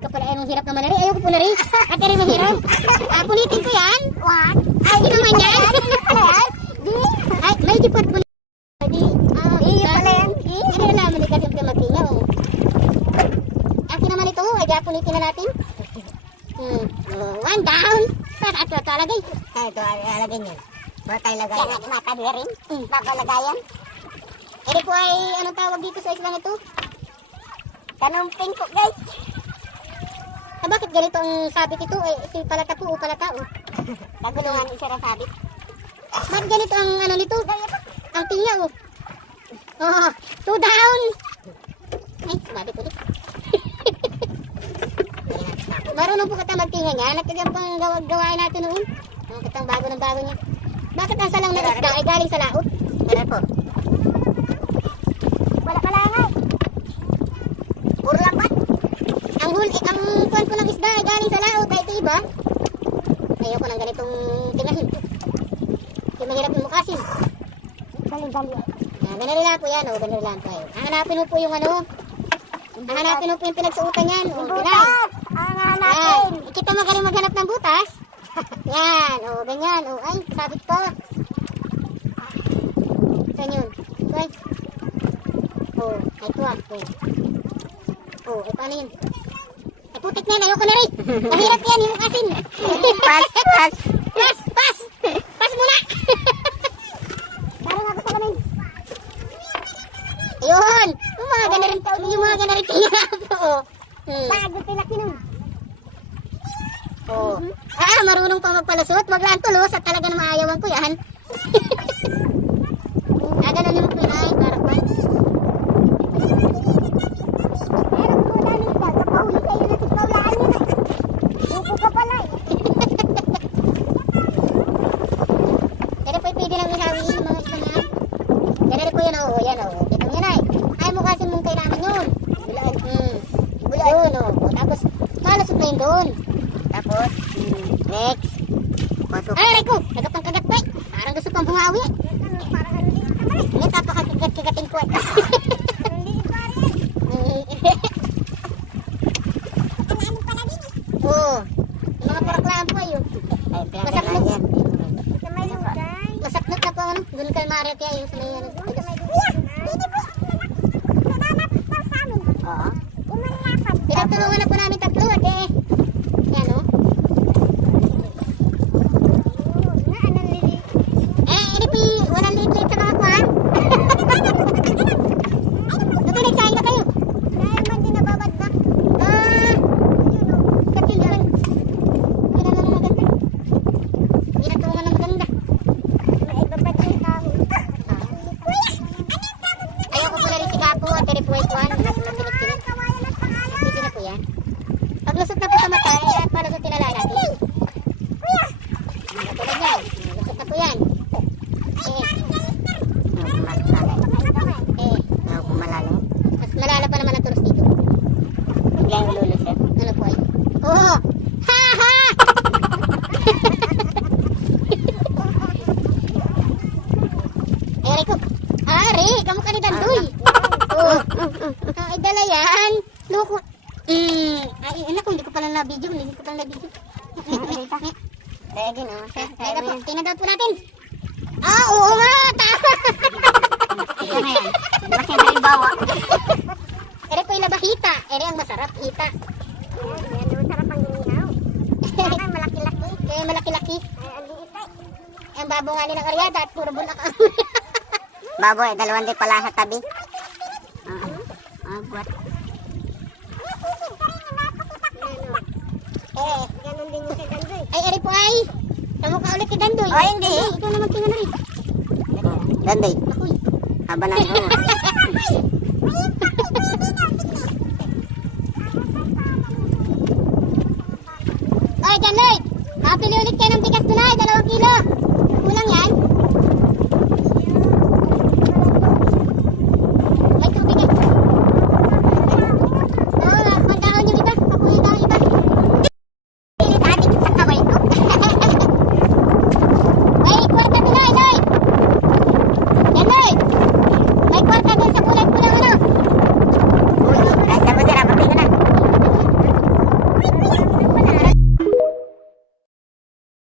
Ikaw pala ay hirap naman na rin. Ayoko po na rin. Ate rin mahirap. Ah, punitin ko yan. What? Ay, hindi naman yan. Ano yan? Di? Ay, may dipot po. Di, ah, Di pala yan. Di? Ano na naman kasi yung matingaw. Akin naman ito. Ay, kaya punitin na natin. Hmm. Oh, one down. Saan ato talagay? Ay, ito, ay, alagay niyan. Baka tayo lagay. Yan, matabi rin. Hmm. Babalagayan. Ito po ay, anong tawag dito sa islang ito? Kanumping po, guys. Ah, bakit ganito ang sabit ito? Eh, ito palata po o palata o. Kagulungan isa na sabit. Bakit ganito ang ano nito? Ang tinga o. Oh, two down. Ay, sabit ulit. Marunong po katang magtinga niya. Nagkagang pang gawa- gawain natin noon. Ang katang bago ng bago niya. Bakit ang salang na isda ay galing sa laot? Ganun po. Wala pala nga. Puro lambat. Ang hul, eh, po ng isda ay galing sa laot. Ay ito iba. Ayoko ng ganitong tingahin. Hindi mahirap yung mukasin. Dali-dali. Ah, lang po yan, oh, ganun lang po. eh. Hanapin mo po yung ano, hanapin mo po yung pinagsuotan yan. Oh, Butas! ganun. Ang Yan. hanapin! Kita magaling maghanap ng butas. yan, oh, ganyan. Oh, ay, sabit pa. Saan yun? Ay. Oh, ay ito ah. Oh. Oh, ay paano yun? Putik na ayoko na rin. Mahirap yan, yung asin. Pas, pas. Pas, pas. Pas muna. Parang ako sa lamin. Yun! Yung mga gana rin, yung mga gana rin tingnan po. oh. Hmm. Bago sila kinun. Oh. Ah, marunong pa magpalusot. Wag lang tulos at talaga naman ayawan ko yan. ah, ganun naman po yun ay, para pa. Meron po dami ka. Kapahuli kayo na si Paulaan yun eh. Buko ka pala eh. Pero po pwede lang ihawin yung mga isang yan. Ganun rin po yun, oh. Yan, oh. Kita mo yan ay. Ay, mo kasi mong kailangan yun. Bulaan. Hmm. Bulaan. Yun, oh. O, Tapos, malusot na yun doon. Tapos, next. Pasok. Ay, aray ko! Kagat ng kagat eh. Parang gusto pang bumawi. Ano eh. Ngayon, tapakakigat-kigatin ko eh. Ano eh. Oo. Mga paraklaan po yun. Yan. Lugay. Masaknot na po ano. Doon kay Mario kaya yung sa may ano. Sa 3.1 Pilit-pilit Video na po yan Paglusot na po sa mata Ay at palusotin na lang natin Tulad na eh Lusot na yan Eh Eh Mas malala naman ang tulos dito Ano po ay Oo Ha ha Ari ko Ari Kamu ka ni Dandoy Oo. Ay, dala yan. Loko. Mm. Ay, anak ko, hindi ko pala na-video. Hindi ko pala na-video. Ay, na po. Tingnan daw po natin. Ah, oo nga. Tama. Ito na yan. Laki na yung bawa. Ere po yung labahita. Ere ang masarap. Hita. Yan, yan. Sarap ang inihaw. Kaya malaki-laki. Kaya malaki-laki. Ang babo nga ng aryada at puro bulak ang Baboy, dalawang di pala sa tabi. Eh, Ganun din yung Dandoy. ay, eri po ay. Kamukha ulit ni Dandoy. Ay, hindi. Dandoy, ikaw naman tingnan na rin. Dandoy, Ako'y. haba na ito. Ay, dyan, Lloyd. Kapili ulit kayo ng bigas doon ay. Dalawang kilo.